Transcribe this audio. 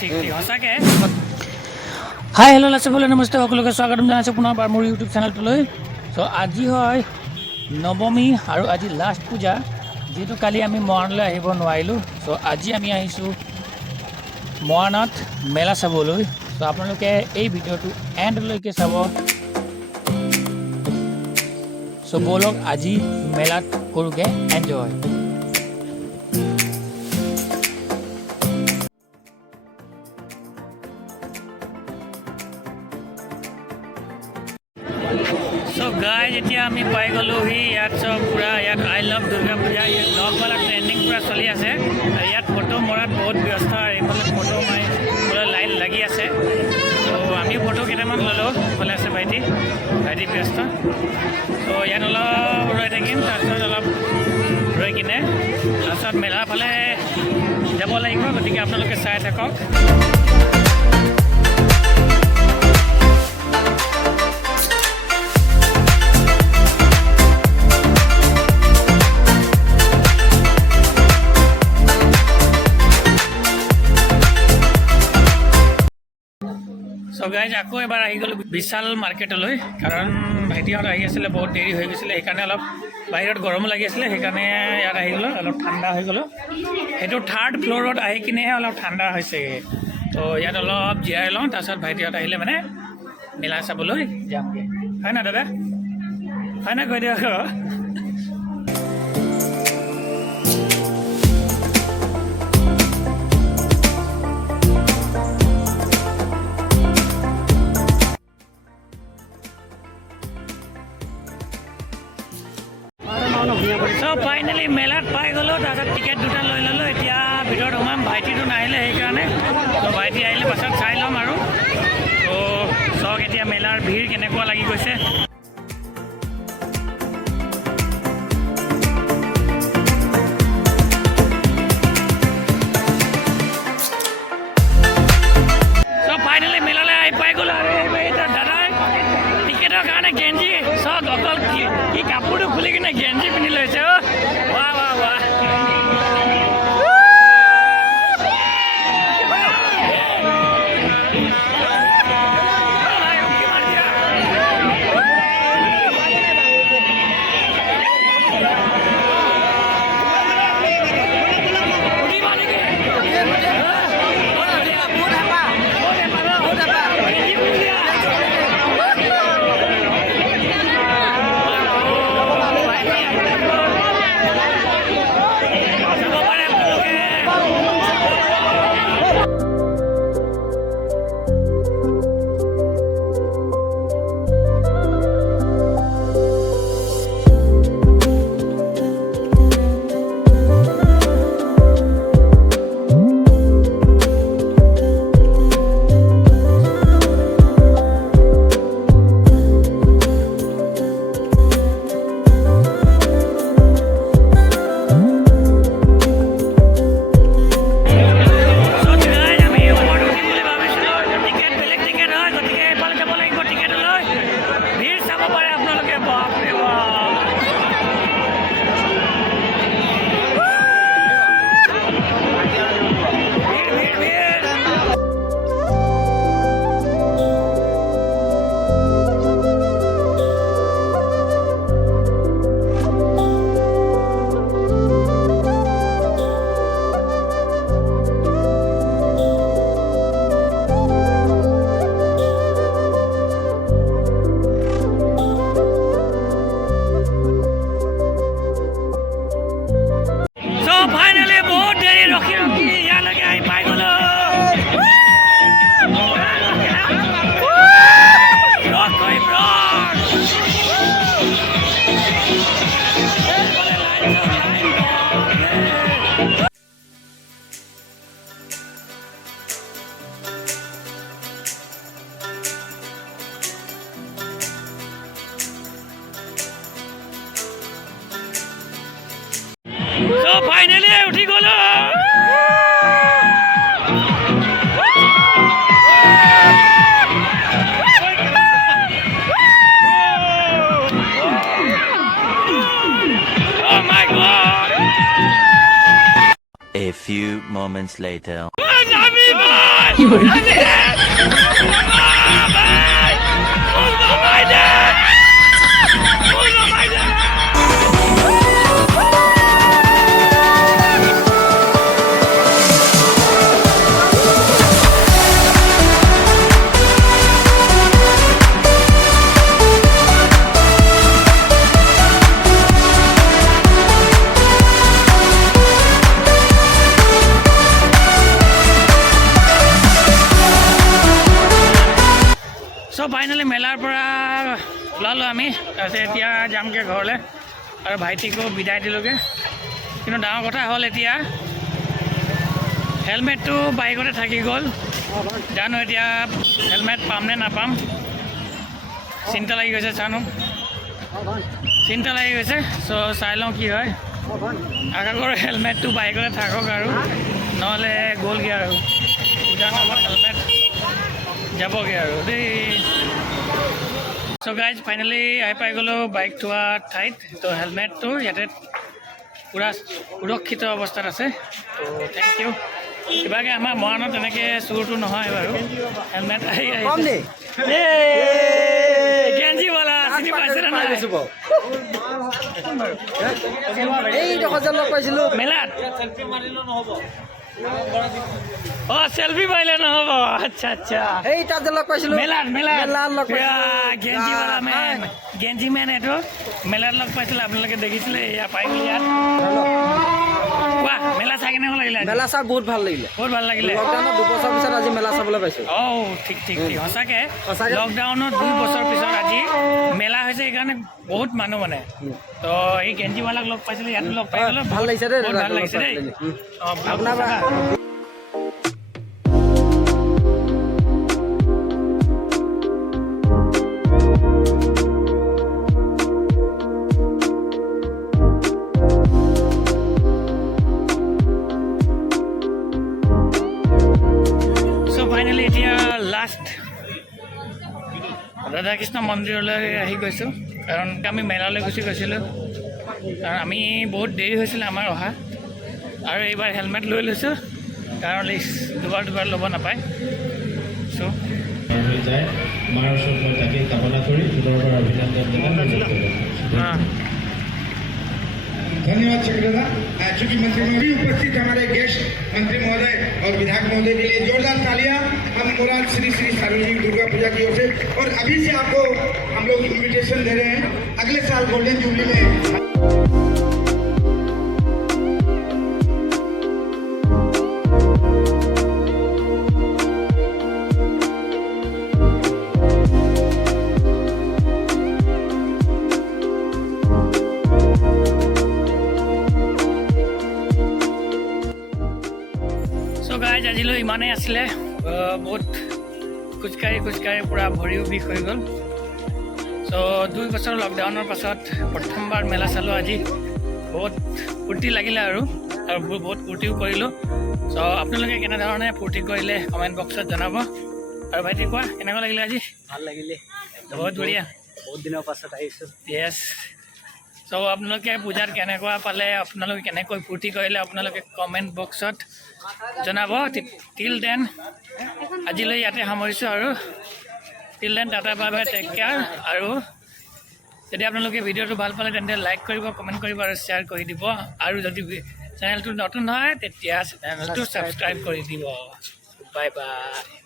ঠিক সঁচাকৈ hi hello' লাছে বোলে নমস্তে সকলোকে স্বাগতম জনাইছোঁ পুনৰবাৰ মোৰ ইউটিউব চেনেলটোলৈ চ' আজি হয় নৱমী আৰু আজি লাষ্ট পূজা যিহেতু কালি আমি মৰাণলৈ আহিব নোৱাৰিলোঁ চ' আজি আমি আহিছোঁ মৰাণত মেলা চাবলৈ চ' আপোনালোকে এই ভিডিঅ'টো এণ্ডলৈকে চাব চ' ব'লক আজি মেলাত কৰোঁগৈ এনজয় So guys, এতিয়া আমি পাই গ'লোহি ইয়াত চব পুৰা ইয়াত আই লাভ দুৰ্গা পূজা ইয়াত ব্লগবিলাক ট্ৰেণ্ডিং পুৰা চলি আছে আৰু ইয়াত ফটো মৰাত বহুত ব্যস্ত আৰু এইফালে ফটো মাৰি পুৰা লাইন লাগি আছে তো আমি ফটো কেইটামান ল'লোঁ এইফালে আছে ভাইটি ব্যস্ত তো ইয়াত অলপ ৰৈ থাকিম তাৰপিছত অলপ ৰৈ কিনে তাৰপিছত মেলাৰ ফালে যাব লাগিব গতিকে আপোনালোকে চাই থাকক So guys, আকৌ এবাৰ আহি গ'লোঁ বিশাল মাৰ্কেটলৈ কাৰণ ভাইটিহঁত আহি আছিলে বহুত দেৰি হৈ গৈছিলে সেইকাৰণে অলপ বাহিৰত গৰম লাগি আছিলে সেইকাৰণে ইয়াত আহি গ'লোঁ অলপ ঠাণ্ডা হৈ গ'লোঁ সেইটো থাৰ্ড ফ্ল'ৰত আহি কিনেহে অলপ ঠাণ্ডা হৈছে তো ইয়াত অলপ জিৰাই লওঁ তাৰপিছত ভাইটিহঁত আহিলে মানে মেলা চাবলৈ যামগৈ হয় না দাদা হয় না কৈ দিয়ক So finally মেলাত পাই গ'লোঁ তাৰপিছত টিকেট দুটা লৈ ল'লোঁ এতিয়া ভিতৰত সোমাম ভাইটিটো নাহিলে সেইকাৰণে তো ভাইটি আহিলে পাছত চাই ল'ম আৰু তো চাওক এতিয়া মেলাৰ ভিৰ কেনেকুৱা লাগি গৈছে so finally মেলালৈ আহি পাই গ'লোঁ আৰু এতিয়া দাদাই টিকেটৰ কাৰণে গেঞ্জি চাওক অকল কি কাপোৰটো খুলি কিনে গেঞ্জি পিন্ধি লৈছে অ' বাহ বাহ বাহ So finally উঠি গ'লো Oh my God! A few moments later. Navami! So finally মেলাৰ পৰা ওলালোঁ আমি তাৰপিছত এতিয়া যামগৈ ঘৰলৈ আৰু ভাইটিকো বিদায় দিলোঁগৈ কিন্তু ডাঙৰ কথা হ'ল এতিয়া হেলমেটটো বাইকতে থাকি গ'ল জানো এতিয়া হেলমেট পাম নে নাপাম চিন্তা লাগি গৈছে চানো চিন্তা লাগি গৈছে চ' চাই লওঁ কি হয় আশা কৰোঁ হেলমেটটো বাইকতে থাকক আৰু নহ'লে গ'লগৈ আৰু পূজাৰ নামত হেলমেট যাবগৈ আৰু দেই চ' গাইজ ফাইনেলি আহি পাই গ'লোঁ বাইক থোৱা ঠাইত তো হেলমেটটো ইয়াতে পূৰা সুৰক্ষিত অৱস্থাত আছে তো থেংক ইউ কিবাকৈ আমাৰ মৰাণত তেনেকৈ চুৰটো নহয় বাৰু হেলমেট আহি গেঞ্জিৱালা চিনি পাইছে মেলাত অঁ চেল্ফি মাৰিলে নহ'ব আচ্ছা আচ্ছা এই তাতে লগ পাইছিলোঁ মেলাত গেঞ্জিৱালা মেন গেঞ্জি মেন এইটো মেলাত লগ পাইছিলে আপোনালোকে দেখিছিলে এয়া পাই গ'ল ইয়াত কোৱা মেলা চাই কেনেকুৱা লাগিলে মেলা চাই বহুত ভাল লাগিলে লকডাউনৰ 2 বছৰ পিছত আজি মেলা চাবলৈ পাইছোঁ ঠিক সঁচাকৈ লকডাউনৰ 2 বছৰ পিছত আজি মেলা হৈছে সেইকাৰণে বহুত মানুহ মানে তো এই গেঞ্জিৱালাক লগ পাইছিলে ইয়াতো লগ পাই গ'লো ভাল লাগিছে দেই ভাল লাগিছে দেই আপোনাৰ ফাইনেলি এতিয়া লাষ্ট ৰাধাকৃষ্ণ মন্দিৰলৈ আহি গৈছোঁ কাৰণ আমি মেলালৈ গুচি গৈছিলোঁ কাৰণ আমি বহুত দেৰি হৈছিলে আমাৰ অহা আৰু এইবাৰ হেলমেট লৈ লৈছোঁ কাৰণ দুবাৰ ল'ব নাপায় চ' मार ताकि कामना करी अभिनंदन धन्यवाद चक्रदा चूंकि मंत्री महोदय उपस्थित हमारे गेस्ट मंत्री महोदय और विधायक महोदय के लिए जोरदार तालियां हम मुराद श्री श्री सार्वजनिक दुर्गा पूजा की ओर से और अभी से आपको हम लोग इन्विटेशन दे रहे हैं अगले साल गोल्डन जुबली में গাইজ আজিলৈ ইমানেই আছিলে বহুত খোজকাঢ়ি পূৰা ভৰিও বিষ হৈ গ'ল চ' 2 বছৰ লকডাউনৰ পাছত প্ৰথমবাৰ মেলা চালোঁ আজি বহুত ফূৰ্তি লাগিলে আৰু বহুত ফূৰ্তিও কৰিলোঁ চ' আপোনালোকে কেনেধৰণে ফূৰ্তি কৰিলে কমেণ্ট বক্সত জনাব আৰু ভাইটি কোৱা কেনেকুৱা লাগিলে আজি ভাল লাগিলে বহুত বঢ়িয়া বহুত দিনৰ পাছত আহিছোঁ য়েছ চ' আপোনালোকে পূজাত কেনেকুৱা পালে আপোনালোকে কেনেকৈ ফূৰ্তি কৰিলে আপোনালোকে কমেণ্ট বক্সত জনাব টিল দেন আজিলৈ ইয়াতে সামৰিছোঁ আৰু till then tata bye bye take care আৰু যদি আপোনালোকে ভিডিঅ'টো ভাল পালে তেন্তে লাইক কৰিব কমেণ্ট কৰিব আৰু শ্বেয়াৰ কৰি দিব আৰু যদি চেনেলটো নতুন হয় তেতিয়া চেনেলটো ছাবস্ক্ৰাইব কৰি দিব বাই বাই